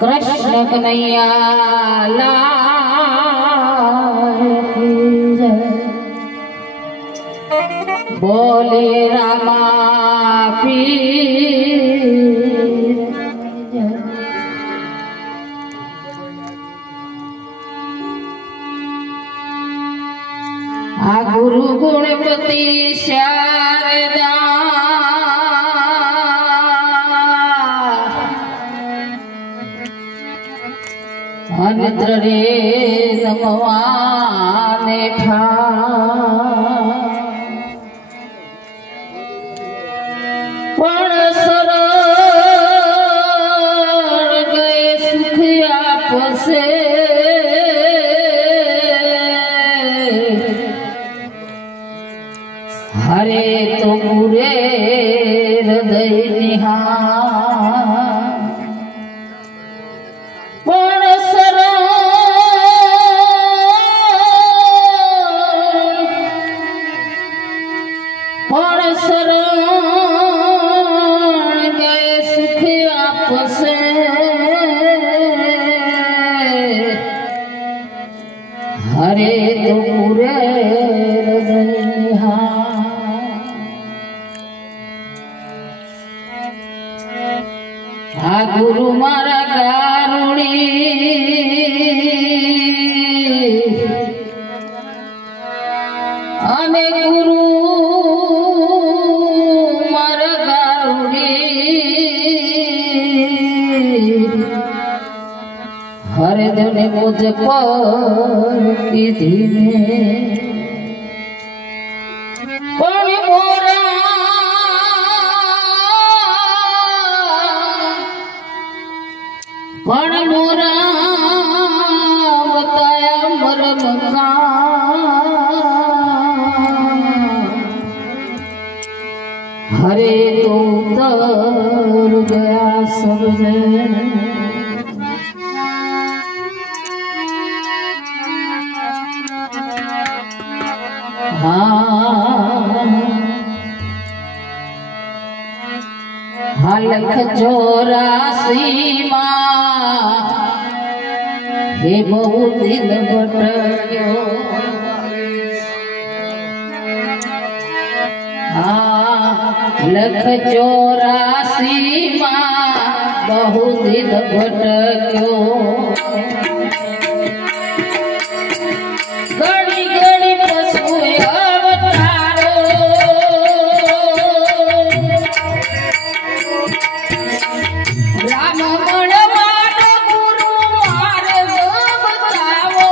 कृष्ण कन्हैया लाल की जय। बोले रामा पीर जय। आ गुरु गुणपति शारदा अनिद्र रे नमवाने ठा पण सरल गए सुख आपसे हरे तो पूरे हृदय निहार पण शरण गए सुख आपसे हरे तो पूरे हृदय निहार। आ गुरु मारा गारुणी अने गुरु हर दिन मुझको कीधी पण मोरा बताया मरम का हरे तो उतर गया सब लख 84 हे बहु दिन भटक्यो लख 84 बहु दिन भटक्यो घड़ी घड़ी पशु अवतारो राम मणवानो गुरु मार्ग बतावो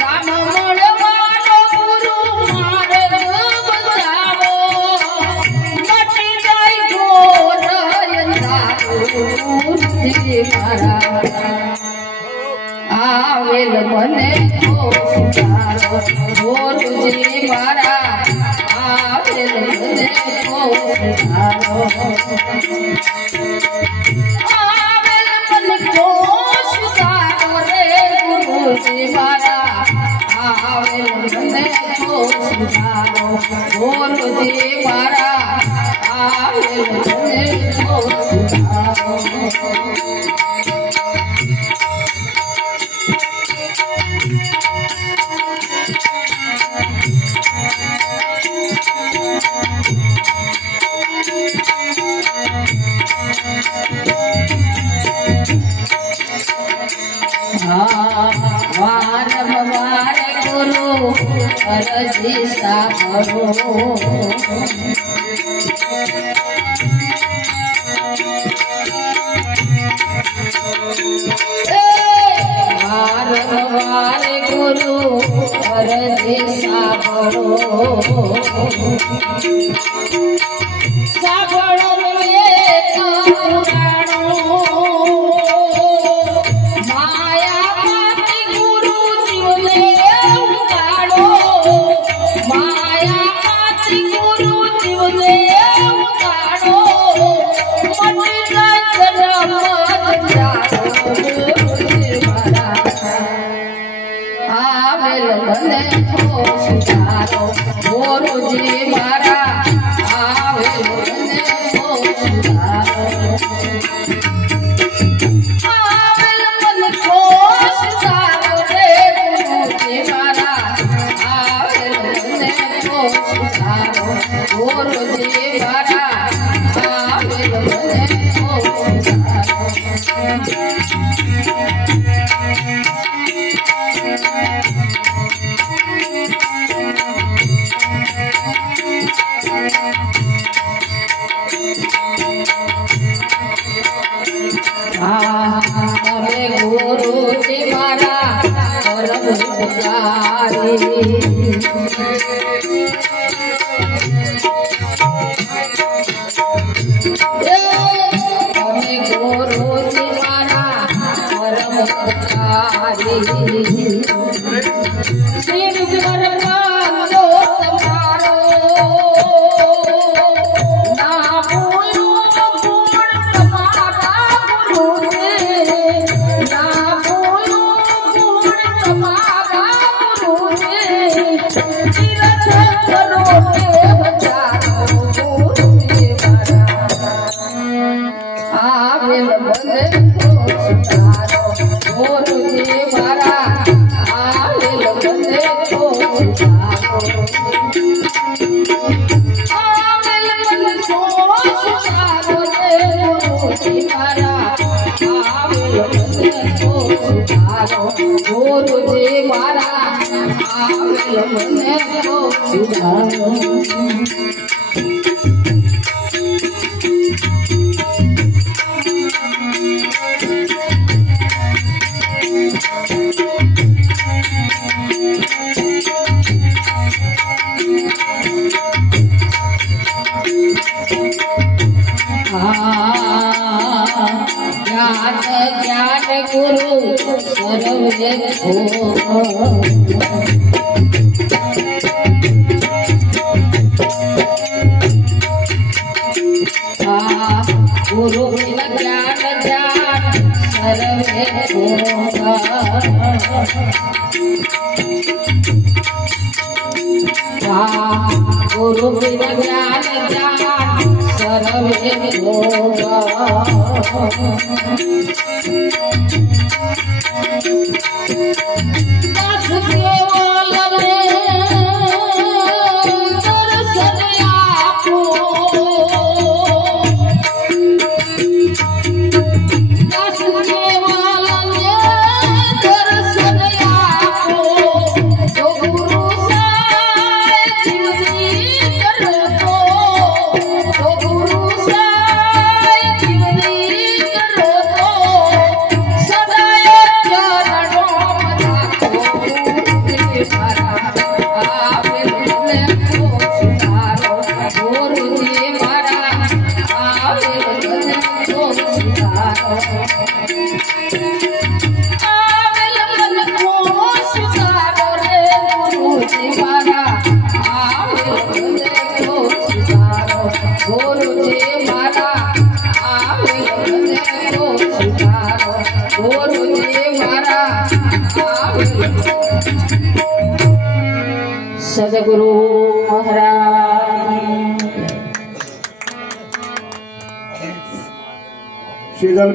राम मणवानो गुरु मार्ग बतावो मटी जाय घोर अंधारो मारा आवेल मने तो सुधारो गुरुजी मारा आवेल मने तो सुधारो आवेल मने तो सुधारो रे गुरुजी मारा आवेल मने तो सुधारो गुरुजी मारा आवेल मने तो सुधारो। वारंवार गुरु अरजी साभरो वारंवार गुरु अरजी साभरो साभरो रे तो गुरुजी मारा सुधारो गुरुजी मारा आवेल बने को हमें गुरुजी मारा परम उपकारी हमें गुरुजी मारा परम उपकारी सिर पर बांधो तुम्हारो ना भूलो गुण तुम्हारा गुरु ना भूलो गुण तुम्हारा गुरु तीरथ करो देव जानो गुरु आवेल बने को सुधारो गुरुजी मारा आवेल बने को सुधारो आवेल बने को सुधारो गुरुजी मारा आवेल बने को सुधारो गुरुजी मारा आवेल बने को सुधारो ज्ञान ज्ञान गुरु सर्वे गुरु बिन ज्ञान ज्ञान सर्वे गुरु बिन ज्ञान ज्ञान सर्वे दास केवल दर्शन आपो दास केवल दर्शन आपो जो गुरु साय जीवनी करो तो गुरु साय जीवनी करो तो सदा चरणों में राखो गुरुजी मारा आवेल बने को सुधारो गुरुजी मारा आवेल बने को सुधारो आवेल बने को सुधारो रे गुरुजी मारा आवेल बने को सुधारो गुरुजी मारा आवेल बने को सुधारो गुरुजी मारा आवेल सद्गुरु महाराज शीतल